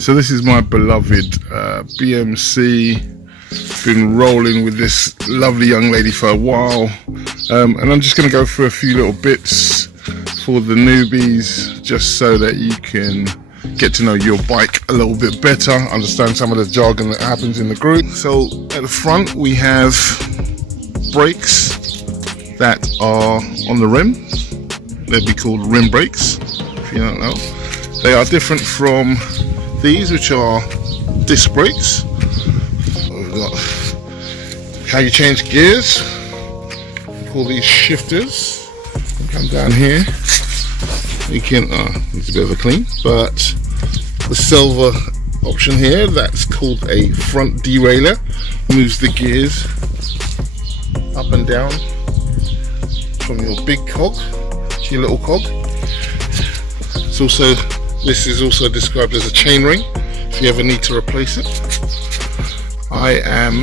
So this is my beloved BMC. Been rolling with this lovely young lady for a while, and I'm just going to go through a few little bits for the newbies, just so that you can get to know your bike a little bit better, understand some of the jargon that happens in the group. So at the front we have brakes that are on the rim. They'd be called rim brakes, if you don't know. They are different from these, which are disc brakes. We've got how you change gears. We call these shifters. Come down here. You can needs a bit of a clean, but the silver option here, that's called a front derailleur. Moves the gears up and down from your big cog to your little cog. This is also described as a chain ring if you ever need to replace it. I am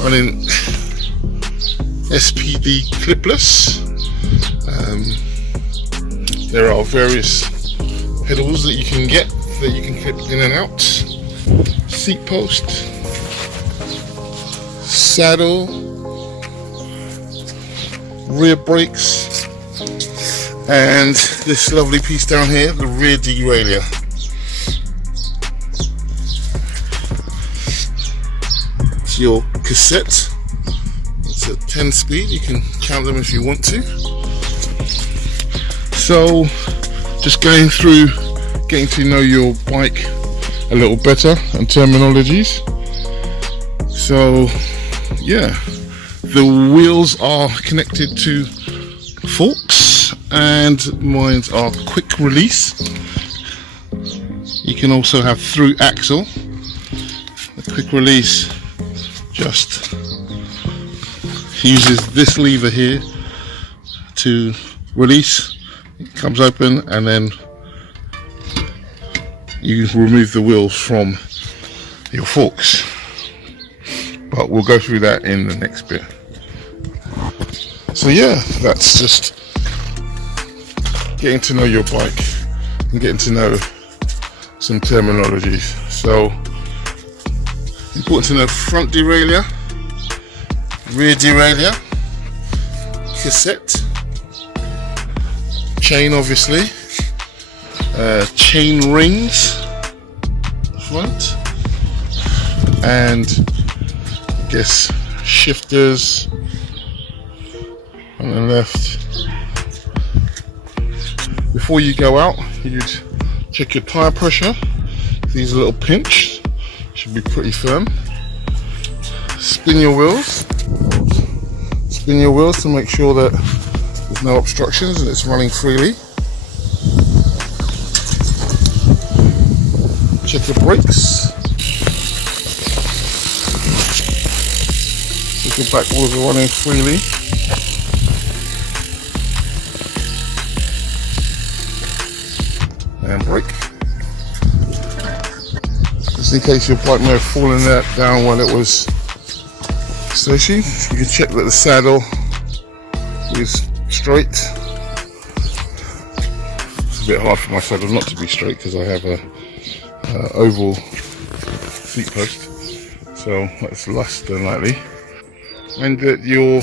running SPD clipless. There are various pedals that you can get that you can clip in and out. Seat post, saddle, rear brakes, and this lovely piece down here, the rear derailleur. It's your cassette. It's at 10 speed, you can count them if you want to. So just going through getting to know your bike a little better and terminologies. So yeah, the wheels are connected to forks and mine are quick release. You can also have through axle. The quick release just uses this lever here to release. It comes open and then you remove the wheels from your forks, but we'll go through that in the next bit. So yeah, that's just getting to know your bike and getting to know some terminologies. So important to know front derailleur, rear derailleur, cassette, chain obviously, chain rings front, and I guess shifters on the left. Before you go out, you'd check your tire pressure. These a little pinch, should be pretty firm. Spin your wheels to make sure that there's no obstructions and it's running freely. Check your brakes. Check your back wheels are running freely. And brake. Just in case your bike may have fallen down when it was stationary, you can check that the saddle is straight. It's a bit hard for my saddle not to be straight because I have a oval seat post, so that's less than likely. And that your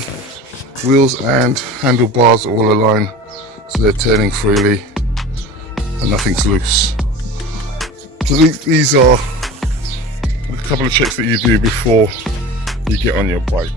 wheels and handlebars are all aligned so they're turning freely and nothing's loose. So these are a couple of checks that you do before you get on your bike.